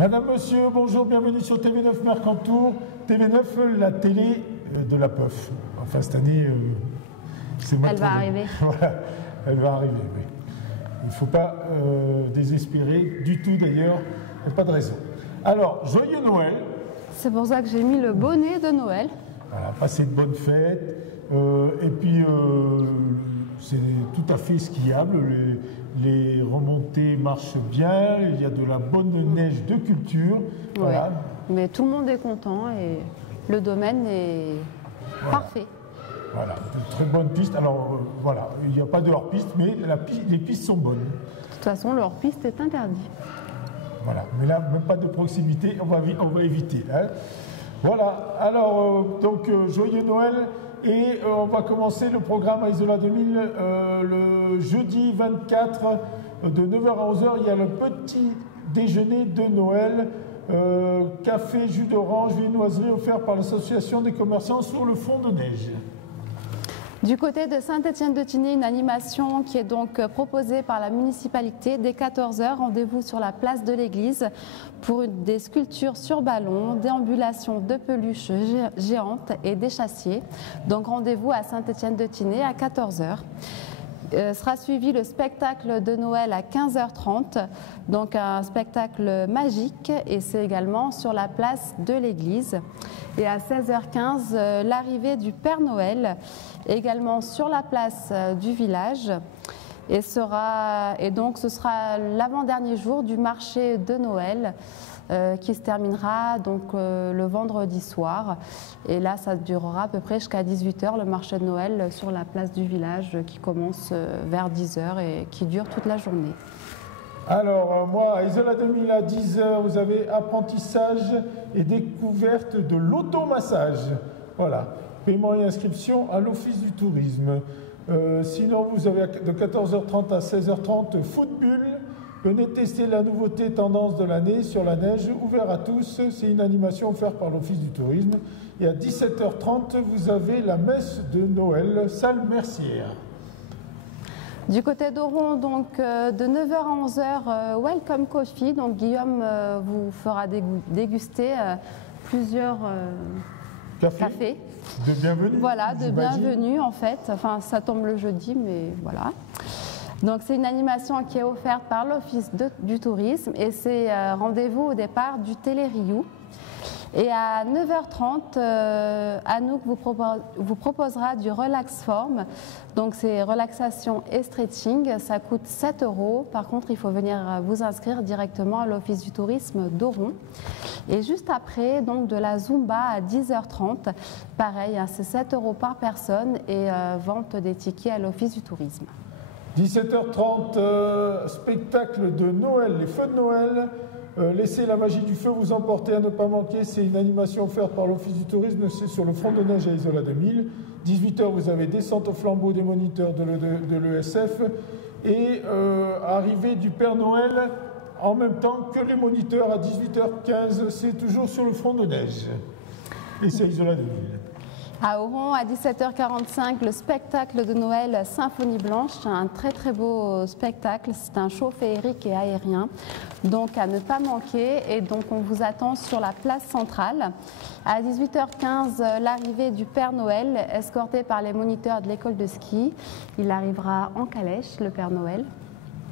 Madame, monsieur, bonjour, bienvenue sur TV9 Mercantour. TV9, la télé de la PEUF. Enfin, cette année, c'est maintenant. Elle va arriver. Voilà, elle va arriver, oui. Il ne faut pas désespérer du tout, d'ailleurs. Il n'y a pas de raison. Alors, joyeux Noël. C'est pour ça que j'ai mis le bonnet de Noël. Voilà, passez de bonnes fêtes. Et puis, c'est tout à fait skiable. Les remontées marchent bien. Il y a de la bonne neige de culture. Voilà. Ouais. Mais tout le monde est content et le domaine est parfait. Voilà, de très bonnes pistes. Alors, voilà, il n'y a pas de hors-piste, mais les pistes sont bonnes. De toute façon, le hors-piste est interdit. Voilà, mais là, même pas de proximité, on va éviter. Hein. Voilà, alors, joyeux Noël. Et on va commencer le programme à Isola 2000 le jeudi 24 de 9h à 11h. Il y a le petit déjeuner de Noël, café, jus d'orange, viennoiserie offert par l'association des commerçants sur le fond de neige. Du côté de Saint-Étienne-de-Tinée, une animation qui est donc proposée par la municipalité dès 14h. Rendez-vous sur la place de l'église pour des sculptures sur ballon, déambulations de peluches géantes et d'échassiers. Donc rendez-vous à Saint-Étienne-de-Tinée à 14h. Sera suivi le spectacle de Noël à 15h30, donc un spectacle magique, et c'est également sur la place de l'église. Et à 16h15, l'arrivée du Père Noël, également sur la place du village. Et donc ce sera l'avant-dernier jour du marché de Noël qui se terminera donc le vendredi soir. Et là, ça durera à peu près jusqu'à 18h, le marché de Noël sur la place du village qui commence vers 10h et qui dure toute la journée. Alors, moi, à Isola 2000 à 10h, vous avez apprentissage et découverte de l'automassage. Voilà, paiement et inscription à l'Office du tourisme. Sinon, vous avez de 14h30 à 16h30 football. Venez tester la nouveauté tendance de l'année sur la neige, ouvert à tous. C'est une animation offerte par l'Office du tourisme. Et à 17h30, vous avez la messe de Noël, salle Mercière. Du côté d'Oron, donc de 9h à 11h, Welcome Coffee. Donc Guillaume vous fera déguster plusieurs cafés. De bienvenue. Voilà, de bienvenue en fait. Enfin, ça tombe le jeudi, mais voilà. Donc c'est une animation qui est offerte par l'Office du tourisme et c'est rendez-vous au départ du Télériou. Et à 9h30, Anouk vous proposera du Relax Form. Donc c'est relaxation et stretching, ça coûte 7 €. Par contre, il faut venir vous inscrire directement à l'Office du tourisme d'Oron. Et juste après, donc de la Zumba à 10h30, pareil, hein, c'est 7 € par personne et vente des tickets à l'Office du tourisme. 17h30, spectacle de Noël, les feux de Noël. Laissez la magie du feu vous emporter à ne pas manquer. C'est une animation offerte par l'Office du tourisme. C'est sur le front de neige à Isola 2000. 18h, vous avez descente au flambeau des moniteurs de l'ESF. Et arrivée du Père Noël en même temps que les moniteurs à 18h15. C'est toujours sur le front de neige. Et c'est Isola 2000. À Oron, à 17h45, le spectacle de Noël Symphonie Blanche. C'est un très très beau spectacle. C'est un show féerique et aérien. Donc à ne pas manquer. Et donc on vous attend sur la place centrale. À 18h15, l'arrivée du Père Noël, escorté par les moniteurs de l'école de ski. Il arrivera en calèche, le Père Noël.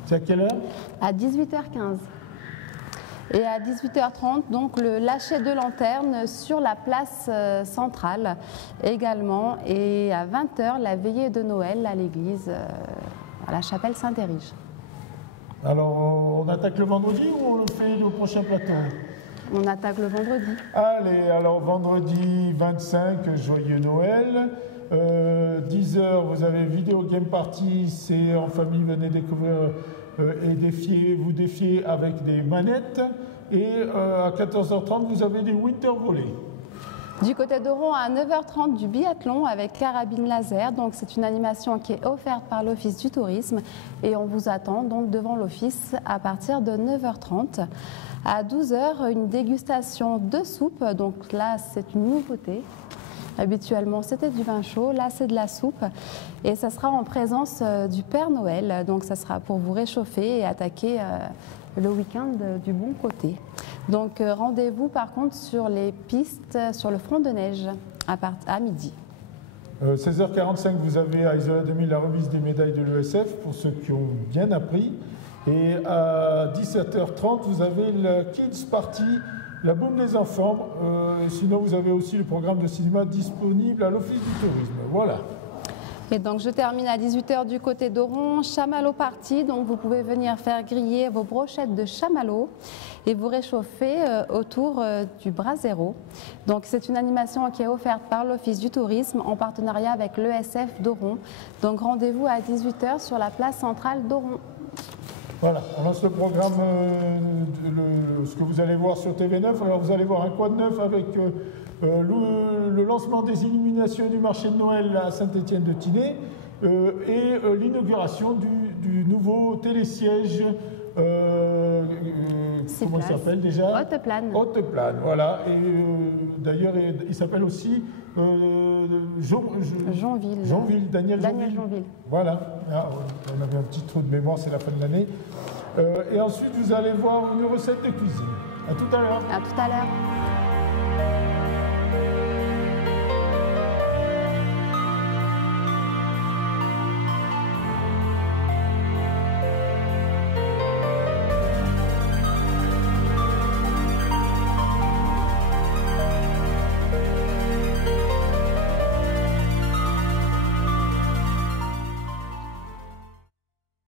C'est à quelle heure? À 18h15. Et à 18h30, donc le lâcher de lanterne sur la place centrale également. Et à 20h, la veillée de Noël à l'église, à la chapelle Saint-Érige. Alors, on attaque le vendredi ou on le fait le prochain plateau? On attaque le vendredi. Allez, alors vendredi 25, joyeux Noël. 10h, vous avez vidéo game party, c'est en famille, venez découvrir et vous défier avec des manettes. Et à 14h30, vous avez des winter volleys. Du côté d'Oron, à 9h30, du biathlon avec carabine laser. Donc c'est une animation qui est offerte par l'Office du tourisme. Et on vous attend donc devant l'office à partir de 9h30. À 12h, une dégustation de soupe. Donc là, c'est une nouveauté. Habituellement, c'était du vin chaud. Là, c'est de la soupe. Et ça sera en présence du Père Noël. Donc, ça sera pour vous réchauffer et attaquer le week-end du bon côté. Donc rendez-vous par contre sur les pistes, sur le front de neige à midi. 16h45, vous avez à Isola 2000 la remise des médailles de l'ESF pour ceux qui ont bien appris. Et à 17h30, vous avez la Kids Party, la boum des enfants. Sinon, vous avez aussi le programme de cinéma disponible à l'Office du tourisme. Voilà. Et donc je termine à 18h du côté d'Oron, chamallow party. Donc vous pouvez venir faire griller vos brochettes de chamallow et vous réchauffer autour du brasero. Donc c'est une animation qui est offerte par l'Office du tourisme en partenariat avec l'ESF d'Oron. Donc rendez-vous à 18h sur la place centrale d'Oron. Voilà, on lance le programme, ce que vous allez voir sur TV9. Alors vous allez voir un quad neuf avec le lancement des illuminations du marché de Noël à Saint-Étienne-de-Tinée et l'inauguration du nouveau télésiège, comment il s'appelle déjà? Haute-Plane. Haute-Plane, voilà. Et d'ailleurs, il s'appelle aussi Jeanville. Daniel Jeanville. Voilà, ah, on avait un petit trou de mémoire, c'est la fin de l'année. Et ensuite, vous allez voir une recette de cuisine. À tout à l'heure. À tout à l'heure.